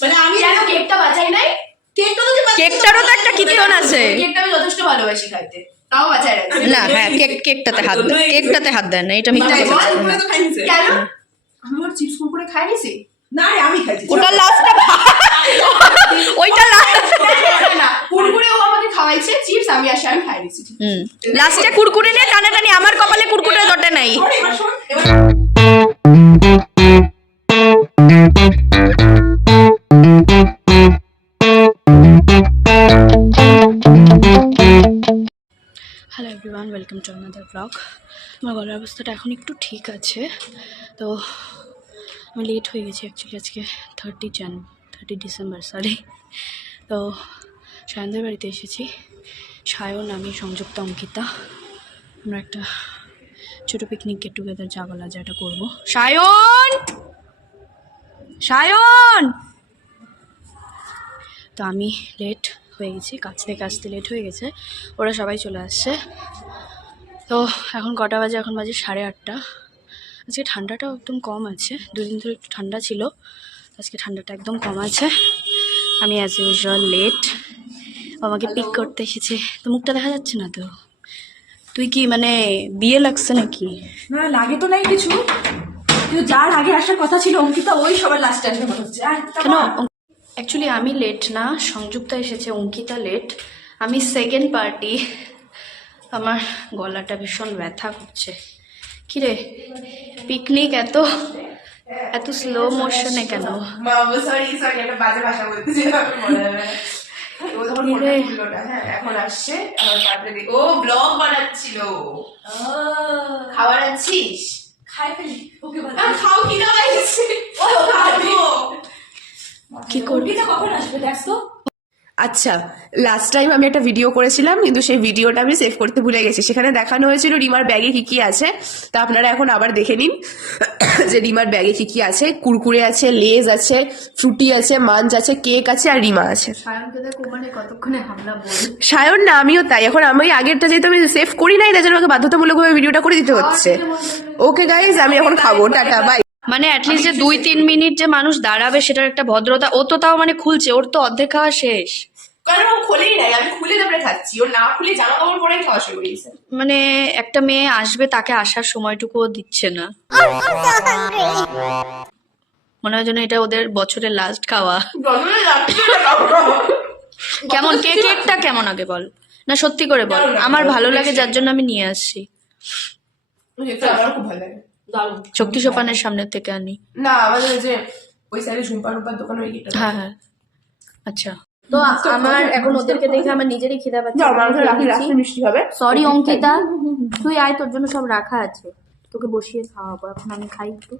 মানে আমি কেন কেকটা বাঁচাই নাই? কেকটারও তো একটা কীর্তন আছে। কেকটা আমি যথেষ্ট ভালোবাসি খাইতে, তাও বাঁচাই রাখছি। না হ্যাঁ কেকটাতে হাত দেয় না, এটা মিথ্যা কথা বলছে না। কেন আমি ওর চিপস কুরকুরে খাই নিছি? না রে আমি খাইছি। ওটা লাস্টটা ওইটা লাস্ট না কুরকুরে ও আমাকে খাওয়াইছে, চিপস আমি খাই নিছি। লাস্টে কুরকুরে নিয়ে টানাটানি, আমার কপালে কুরকুরে দটে নাই। এবার শোন এবার hello everyone, welcome to another blog. আমার গলার অবস্থাটা এখন একটু ঠিক আছে, তো আমি লেট হয়ে গেছি অ্যাকচুয়ালি। আজকে 30 ডিসেম্বর সরি। তো সায়নদের বাড়িতে এসেছি। সায়ন, আমি, সংযুক্তা, অঙ্কিতা, আমরা একটা ছোটো পিকনিক গেট টুগেদার যা বলা যায় এটা করবো। সায়ন তো আমি লেট হয়ে গেছি, কাছ থেকে আসতে লেট হয়ে গেছে, ওরা সবাই চলে আসছে। তো এখন কটা বাজে? এখন বাজে 8:30। আজকে ঠান্ডাটাও একদম কম আছে, দুদিন ধরে একটু ঠান্ডা ছিল, আজকে ঠান্ডাটা একদম কম আছে। আমি অ্যাজ ইউজুয়াল লেট। আমাকে পিক করতে এসেছে, তো মুখটা দেখা যাচ্ছে না তো। তুই কি মানে বিয়ে লাগছে নাকি? না লাগে তো নাই কিছু, কিন্তু যার আগে আসার কথা ছিল অঙ্কিতা, ওই সবার লাস্টে আসার কথা হচ্ছে। কেন? অ্যাকচুয়ালি আমি লেট না, সংযুক্তা এসেছে, অঙ্কিতা লেট, আমি সেকেন্ড পার্টি। আমার গলাটা ভীষণ ব্যথা করছে। কিরে পিকনিক এত স্লো মোশনে কেন? সরি একটা বাজে ভাষা বলতেছিলাম, মনে হয় ও তখন মনে হলো না। হ্যাঁ এখন আসছে, আমার তারপরে ও ব্লগ বানাচ্ছিল। খাবার আনছিস? খাই ফেলি ওকে বল। খাও কি না গাইছে ও খাবো। কি করবি? কখন আসবে দেখছো? আচ্ছা, লাস্ট টাইম আমি একটা ভিডিও করেছিলাম, কিন্তু সেই ভিডিওটা আমি সেভ করতে ভুলে গেছি। সেখানে দেখানো হয়েছিল রিমার ব্যাগে কি কি আছে, তা আপনারা এখন আবার দেখে নিন যে রিমার ব্যাগে কি কি আছে। কুরকুরে আছে, লেজ আছে, ফ্রুটি আছে, মাঞ্চ আছে, কেক আছে, আর রিমা আছে। কতক্ষণে হামলা বল। সায়ন না, আমিও তাই। এখন আমি আগেরটা যেহেতু আমি সেভ করি নাই, তার জন্য আমাকে বাধ্যতামূলকভাবে ভিডিওটা করে দিতে হচ্ছে। ওকে গাইজ, আমি এখন খাবো, টাটা বাই। মানে অ্যাটলিস্ট যে 2-3 মিনিট যে মানুষ দাঁড়াবে সেটার একটা ভদ্রতা। ও তো তাও মানে খুলছে, ওর তো অর্ধেক খাওয়া শেষ। কারণ ও খোলেই নাই, আমি খুলে তারপরে খাচ্ছি। ও না খুলে জামা কাপড় পরেই খাওয়া শুরু করেছে। মানে একটা মেয়ে আসবে, তাকে আসার সময়টুকুও দিচ্ছে না। মনে হয় যেন এটা ওদের বছরের লাস্ট খাওয়া। কেমন কেকটা কেমন আগে বল না, সত্যি করে বল। আমার ভালো লাগে যার জন্য আমি নিয়ে আসছি। আমার খুব ভালো লাগে। দারুণ। শক্তি সোপানের সামনে থেকে আনি। না আমাদের ওই যে ওই সাইডে ঝুম্পা রূপার দোকান, ওই গেটটা। হ্যাঁ আচ্ছা। তো আমার এখন ওদেরকে দেখে আমার নিজেরই খিদা পাচ্ছে। রাস্তা মিষ্টি হবে। সরি অঙ্কিতা, তুই আয়, তোর জন্য সব রাখা আছে, তোকে বসিয়ে খাওয়াবো। এখন আমি খাই একটু।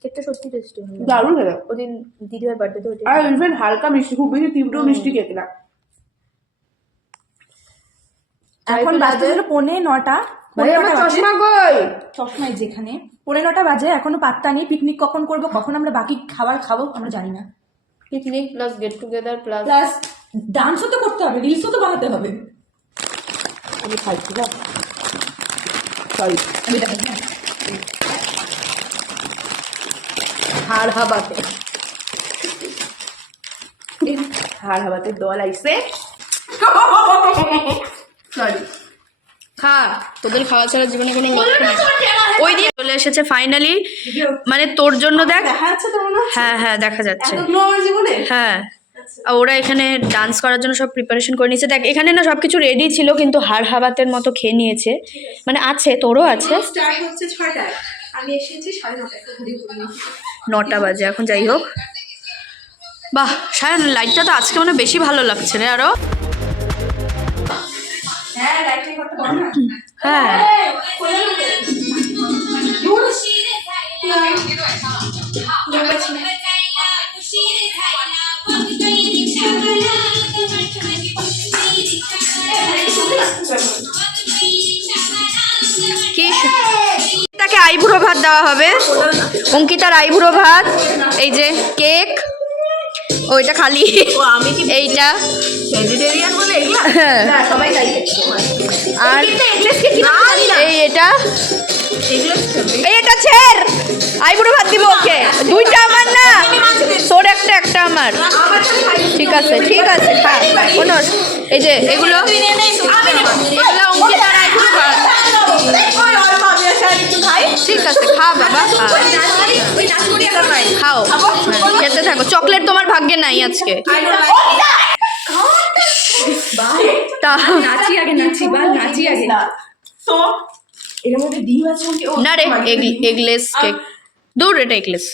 কেকটা সত্যি টেস্টি হলো, দারুণ হলো। ওদিন দিদিভাই বার্থডে তো আর ইভেন হালকা মিষ্টি, খুব বেশি তীব্র মিষ্টি কেক না। এখন বাজে হলো 9:45। চশমা কই? চশমায় যেখানে 9:45 বাজে, এখনো পাত্তা নেই। পিকনিক কখন করবো, কখন আমরা বাকি খাবার খাবো আমরা জানি না। Picnic plus get together plus plus ডান্সও তো করতে হবে, রিলসও তো বানাতে হবে। আমি খাইছি না, সরি। আমি জানি না। হাড় হাবাতে হাড় হাবাতে দল আইছে। সরি। খা, তোদের খাওয়া ছাড়া জীবনে কোনো লক্ষ্য নেই। ওই দিয়ে চলে এসেছে ফাইনালি, মানে তোর জন্য দেখ। দেখা যাচ্ছে তো মনে হচ্ছে হ্যাঁ দেখা যাচ্ছে। এতগুলো আমার জীবনে। হ্যাঁ, আর ওরা এখানে ডান্স করার জন্য সব প্রিপারেশন করে নিয়েছে। দেখ এখানে না সবকিছু রেডি ছিল, কিন্তু হাড় হাবাতের মতো খেয়ে নিয়েছে। মানে আছে, তোরও আছে। স্টার্ট হচ্ছে 6টায়, আমি এসেছি 9:30। 9টা বাজে এখন। যাই হোক, বাহ সায়ন, লাইটটা তো আজকে মানে বেশি ভালো লাগছে রে আরো। হ্যাঁ লাইটিং করতে পারো না। হ্যাঁ কি তাকে আইবুড়ো ভাত দেওয়া হবে। অঙ্কিতার আইবুড়ো ভাত, এই যে কেক, ওইটা খালি, এইটা ভেজিটেরিয়ান বলে এগুলা হ্যাঁ, না সবাই তাই আর এই এটা এগুলো এই এটা ছেড়, আইবুড়ো ভাত দিব ওকে। দুইটা আমার না, তোর একটা আমার ঠিক আছে ঠিক আছে খা কোনো এই যে এগুলো এগুলো অঙ্কিতার একটু খা। ঠিক আছে খা বাবা খাও খেতে থাকো চকলেট তোমার ভাগ্যে নাই আজকে নাচি আগে নাচি বা নাচি আগে না রে এগলেস কেক দূর এটা এগলেস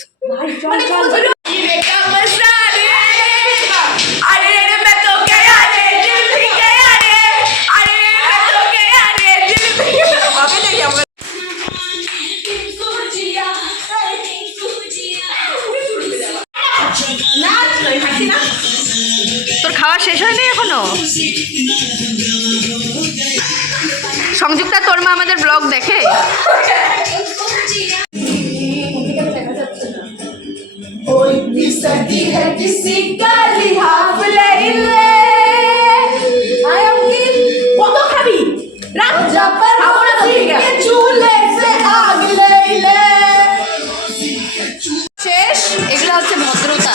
তোর খাওয়া শেষ হয়নি এখনো সংযুক্তা তোর মা আমাদের ব্লগ দেখে শেষ এগুলো হচ্ছে ভদ্রতা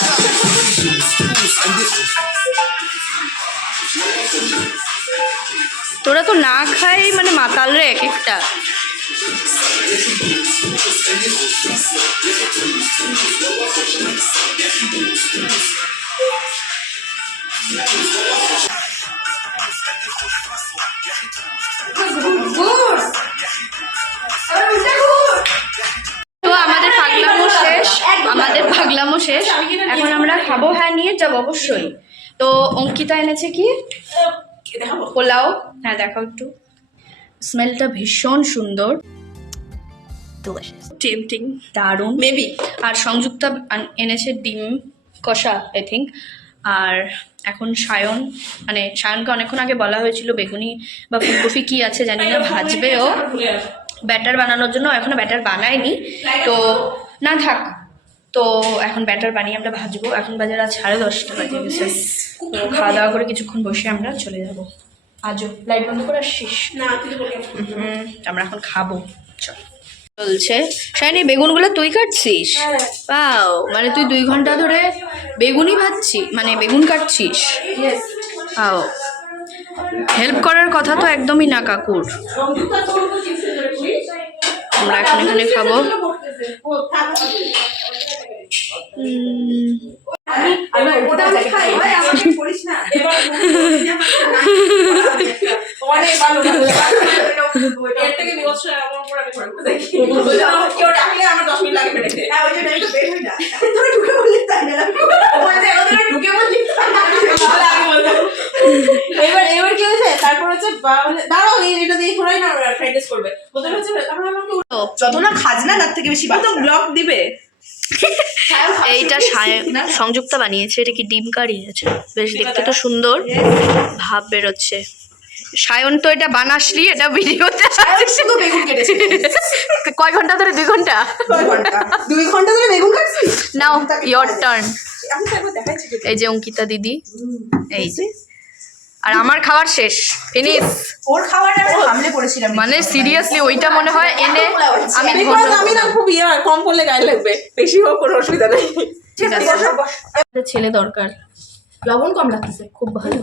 তোরা তো না খাই মানে মাতাল রে এক একটা তো আমাদের পাগলামো শেষ এখন আমরা খাবো হ্যাঁ নিয়ে যাবো অবশ্যই তো অঙ্কিতা এনেছে কি পোলাও হ্যাঁ দেখাও একটু স্মেলটা ভীষণ সুন্দর টেম্পটিং দারুণ মেবি আর সংযুক্তা এনেছে ডিম কষা আই থিঙ্ক আর এখন সায়নকে অনেকক্ষণ আগে বলা হয়েছিল বেগুনি বা ফুলকপি কি আছে জানি না ভাজবে ও ব্যাটার বানানোর জন্য এখনো ব্যাটার বানায়নি তো না থাক তো এখন ব্যাটার বানিয়ে আমরা ভাজবো এখন বাজে রাত 10:30 বাজে গেছে তো খাওয়া দাওয়া করে কিছুক্ষণ বসে আমরা চলে যাবো আজও লাইট বন্ধ করে আসছিস না আমরা এখন খাবো চলছে শাইনি বেগুনগুলো তুই কাটছিস পাও মানে তুই 2 ঘন্টা ধরে বেগুনই ভাজছিস মানে বেগুন কাটছিস পাও হেল্প করার কথা তো একদমই না কাকুর আমরা এখন এখানে খাবো এবার কি হয়েছে তারপর হচ্ছে দাঁড়াও এটা দিয়ে ঘোরাই না ফ্রাইড রাইস করবে ওদের হচ্ছে তারপর আমাকে যত না খাজনা তার থেকে বেশি তো ব্লগ দিবে এইটা সংযুক্তা বানিয়েছে এটা কি ডিম কারি আছে বেশ দেখতে তো সুন্দর ভাব বেরোচ্ছে সায়ন তো এটা বানাসলি এটা ভিডিওতে শুধু বেগুন কেটেছে কয় ঘন্টা ধরে 2 ঘন্টা 2 ঘন্টা ধরে বেগুন কাটছিস নাও ইয়োর টার্ন আমি তো একবার দেখাচ্ছি এই যে অঙ্কিতা দিদি এই যে আর আমার খাবার শেষ ফিনিশ ওর খাবারটা আমি সামনে পড়েছিলাম মানে সিরিয়াসলি ওইটা মনে হয় এনে আমি আমি না খুব কম করলে গায়ে লাগবে বেশি হোক কোনো অসুবিধা নেই ঠিক আছে ছেলে দরকার লবণ কম লাগতেছে খুব ভালো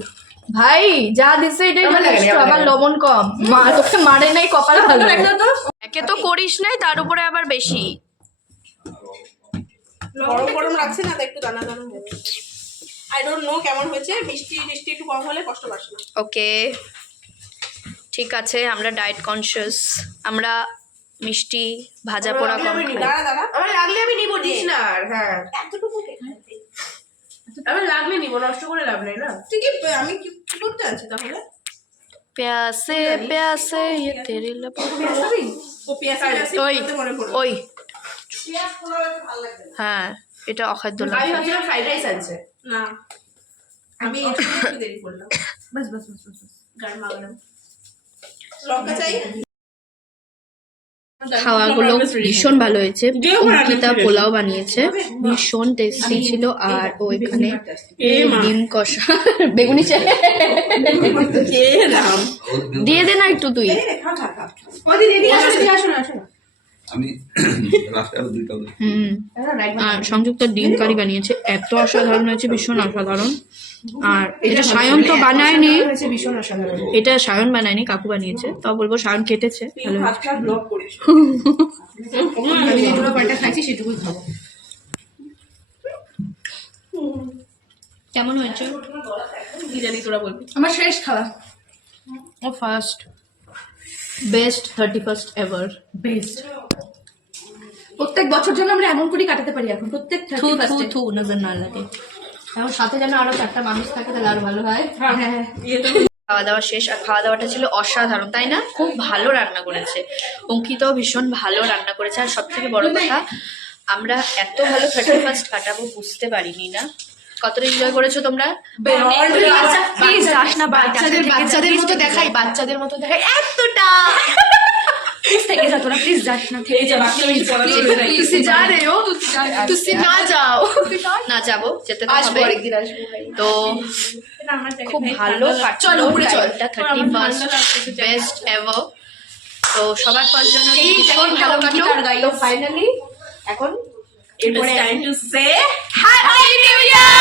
ভাই যা দিছে এটাই যথেষ্ট আমার লবণ কম মা তোকে মারে নাই কপাল ভালো একে তো করিস নাই তার উপরে আবার বেশি গরম গরম রাখছে না তাই একটু দানা দানা হবে আই ডোন্ট নো কেমন হয়েছে মিষ্টি একটু কম হলে কষ্ট পাস না ওকে ঠিক আছে আমরা ডায়েট কনসিয়াস আমরা মিষ্টি ভাজা পোড়া কম খাই দাঁড়া দাঁড়া আমার লাগলে আমি নিবো দিস না আর হ্যাঁ এতটুকু আমার লাগলে নিবো নষ্ট করে লাভ নেই না তুই কি আমি কি করতে আছি তাহলে প্যাসে প্যাসে ये तेरे लब ও পেঁয়াজ ওই মনে পড়লো ওই পেঁয়াজ পোড়া ভালো লাগবে না হ্যাঁ এটা অখাদ্য আমি লাগে ভাবছিলাম ফ্রাইড রাইস আনছে না আমি একটু দেরি করলাম বাস গার্মা গরম লঙ্কা চাই খাওয়াগুলো ভীষণ ভালো হয়েছে অঙ্কিতা পোলাও বানিয়েছে ভীষণ টেস্টি ছিল আর ওইখানে ডিম কষা বেগুনি চাই দিয়ে দে না একটু তুই ওই দিদি আসো না আমি রাস্তায় দুইটা আর সংযুক্ত ডিম কারি বানিয়েছে, এত অসাধারণ হয়েছে, ভীষণ অসাধারণ। আর এটা সায়ন তো বানায়নি, ভীষণ অসাধারণ। এটা সায়ন বানায়নি, কাকু বানিয়েছে। তাও বলবো সায়ন খেটেছে। ভালো হয়েছে। ব্লগ করেছি আমি যেগুলো কয়টা খাইছি সেটুকুই খাবো। কেমন হয়েছে কি জানি, তোরা বলবি। আমার শেষ খাওয়া। ও first best 31st ever best. প্রত্যেক বছর যেন আমরা এমন করে কাটাতে পারি এখন, প্রত্যেক 31st থু নজর না লাগে। এখন সাথে যেন আরো 4টা মানুষ থাকে তাহলে আরো ভালো হয়। হ্যাঁ খাওয়া দাওয়া শেষ, আর খাওয়া দাওয়াটা ছিল অসাধারণ, তাই না? খুব ভালো রান্না করেছে অঙ্কিতাও, ভীষণ ভালো রান্না করেছে। আর সব থেকে বড় কথা, আমরা এত ভালো 31st কাটাবো বুঝতে পারিনি না। কতটা এনজয় করেছো তোমরা? প্লিজ যাস না, বাচ্চাদের মতো দেখাই, বাচ্চাদের মতো দেখাই এতটা। থেকে যা তোরা, প্লিজ যাস না, থেকে যা। तुसी जा रहे हो, तुसी ना जाओ। না যাবো, যেতে তো আসবো, হবে। আরেকদিন আসবো ভাই। তো খুব ভালো চল, উপরে চল। 31st best ever. তো সবার পর জন্য ভীষণ ভালো কাটলো। তো ফাইনালি এখন It's time to say happy new year.